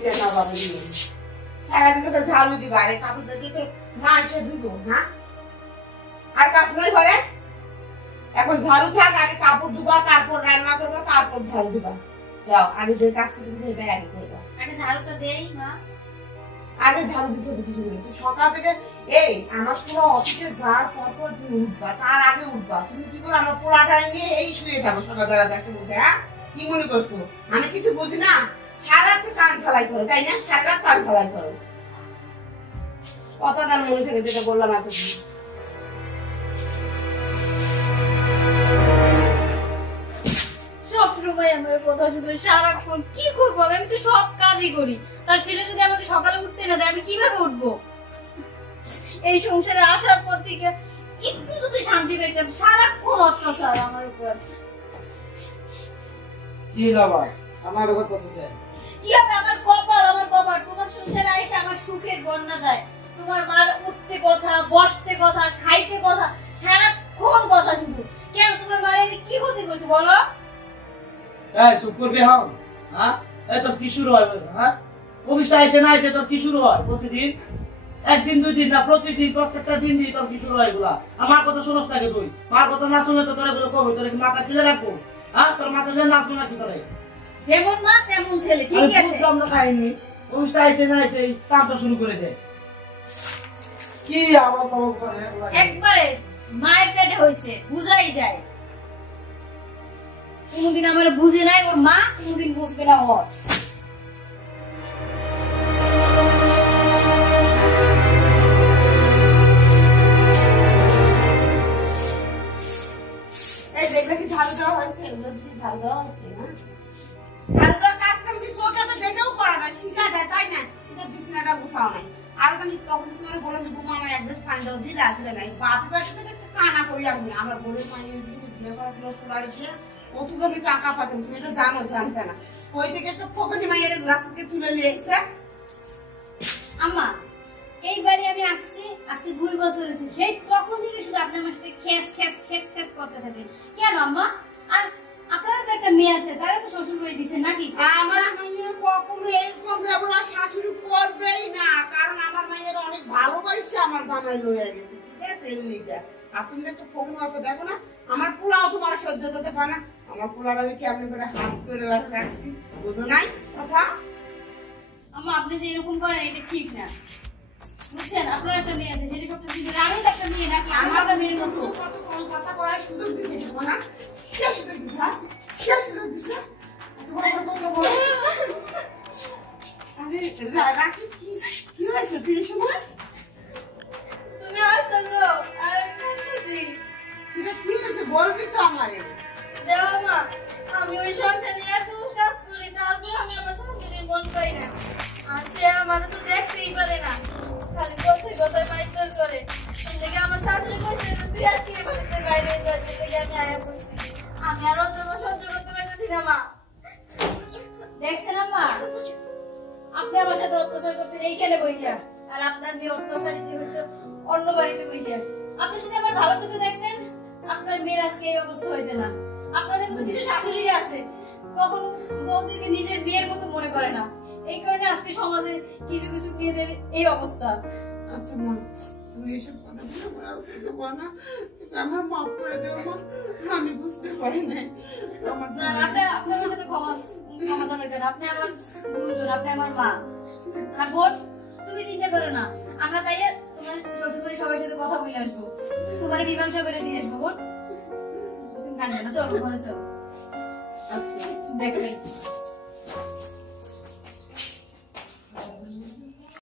দিয়ে না বাবা দিয়ে সারাদিন তো ঝাড়ু দিবা আরে কাপড় দিয়ে তো না এসে ধুবো হ্যাঁ আর কাজ নাই ঘরে এখন ঝাড়ু থাক আগে কাপড় ধুবা তারপর রান্না করবা তারপর ঝাড়ু দিবা যাও আগে যে কাজ করতে দিবে এটা আগে করবা আগে ঝাড়ুটা দেই মা আগে ঝাড়ু দিতে হবে কিছু করে তো সকাল থেকে এই আমার পুরো অফিসে যাওয়ার পর তুমি উঠবা তার আগে উঠবা তুমি কি করে আমার পোড়াটা নিয়ে এই শুয়ে থাকো সকালবেলা দেখতে বলতে হ্যাঁ কি মনে করছো আমি কিছু বুঝি না সারা রাত কান ঝালাই করো তাই না সারা রাত কান ঝালাই করো কথাটা মনে থেকে যেটা বললাম এতদিন সবসময় আমার কথা শুনে সারাক্ষণ কি করবো আমি তো সব কাজই করি তার ছেলে যদি আমাকে সকালে উঠতে না দেয় আমি কিভাবে উঠবো এই সংসারে আসার পর থেকে একটু যদি শান্তি পেতাম সারাক্ষণ অত্যাচার আমার উপর কি লাভ আমার কথা শুনে কি হবে আমার কপাল তোমার সংসারে আইসা আমার সুখের বন্যা যায় তোমার মার উঠতে কথা বসতে কথা খাইতে কথা সারাক্ষণ কথা শুধু কেন তোমার মায়ের আমি কি ক্ষতি করছি বলো এই চুপ করবি হম হ্যাঁ এই তোর কি শুরু হয় হ্যাঁ অফিসে আইতে না আইতে তোর কি শুরু হয় প্রতিদিন একদিন দুই দিন না প্রতিদিন প্রত্যেকটা দিন দিয়ে তোর কি শুরু হয় এগুলা আমার কথা শুনোস নাকি তুই মার কথা না শুনে তো তোর এগুলো কবে তোর কি মাথা কিলে রাখবো হ্যাঁ তোর মাথা দিয়ে নাচবো নাকি তোরে যেমন মা তেমন ছেলে ঠিক আছে আমরা খাইনি অফিসে আইতে না আইতে কামটা শুরু করে দে কি আবার তবক করে একবারে মায়ের পেটে হইছে বুঝাই যায় কোনদিন আমার বুঝে নাই ওর মা কোনদিন বুঝবে না ওর এই দেখলে কি ঝাড়ু দেওয়া হয়েছে ঝাড়ু দেওয়া হয়েছে না ঝাড়ু দেওয়া কাজ তো চোখে তো দেখেও করা যায় শিখা যায় তাই না বিছানাটা গুছাও নাই আর আমি তখন তোমার বলে দেবো আমার এক গ্লাস পানি দাও দিলে আসলে নাই বাপি বাড়ি থেকে একটু কানা করি আমি আমার বোনের মায়ের বিয়ে করার পোড়াই দিয়ে অতগুলো আমি টাকা পাতাম তুমি এটা জানো জানতে না ওই থেকে একটা ফোকনি মায়ের গ্লাস থেকে তুলে নিয়ে এসছে আম্মা এইবারে আমি আসছি আজকে 2 বছর হয়েছে সেই তখন থেকে শুধু আপনি আমার সাথে খেস খেস খেস খেস করতে থাকেন কেন আম্মা আর আপনারা তো একটা মেয়ে আছে তারা তো শ্বশুর করে দিচ্ছেন নাকি আমার মাইয়া কখনো এরকম ব্যবহার শাশুড়ি করবেই না কারণ আমার মায়ের অনেক ভালোবাসে আমার জামাই লইয়া গেছে ঠিক আছে লিগা আর তুমি একটা ফোন আছে দেখো না আমার পোলাও তোমার সহ্য করতে পারে না আমার পোলার আমি কেমন করে হাত করে রাখছি বুঝো নাই কথা আম্মা আপনি যে এরকম করেন এটা ঠিক না বুঝছেন আপনার একটা মেয়ে আছে সেটা সবটা ঠিক আমি একটা মেয়ে নাকি আমার একটা মেয়ের মতো কত কম কথা করার সুযোগ দিতে যাবো না কে সুযোগ দিছা কে সুযোগ দিছা তোমার কথা বলো আরে রাখি কি হয়েছে তুই এই সময় তুমি আসছো আর কাঁদতেছি এটা কি হয়েছে বলবি তো আমারে দেওয়া মা আমি ওই সংসারে এত কাজ করি তারপর আমি আমার শাশুড়ির মন পাই না আর সে আমার তো দেখতেই পারে না খালি কথায় কথায় মাইতর করে দেখে আমার শাশুড়ি বলছে তুই আজকে বাড়িতে বাইরে যাচ্ছি দেখে আমি আয়া বসছি আমি আর অন্তত সহ্য করতে পারতেছি না মা দেখছেন মা আপনি আমার সাথে অত্যাচার করতেন এইখানে বসে আর আপনার মেয়ে অত্যাচারিত হইতো অন্য বাড়িতে বসে আপনি যদি আমার ভালো চোখে দেখতেন আপনার মেয়ের আজকে এই অবস্থা হইতে না আপনাদের মতো কিছু শাশুড়ি আছে কখনো বউদেরকে নিজের মেয়ের মতো মনে করে না এই কারণে আজকে সমাজে কিছু কিছু মেয়েদের এই অবস্থা আচ্ছা মা তুমি এসব কথা বলো না আমার মাফ করে দেও মা আমি বুঝতে পারি নাই আমার না আপনি আপনার সাথে ক্ষমা চাইবেন আপনি আমার গুরুজন আপনি আমার মা আর বোন তুমি চিন্তা করো না আমরা চাইলে তোমার শ্বশুরবাড়ি সবার সাথে কথা বলে আসবো তোমার মীমাংসা করে দিয়ে আসবো বোন তুমি কাঁদবে না চলো ঘরে চলো আচ্ছা দেখবেন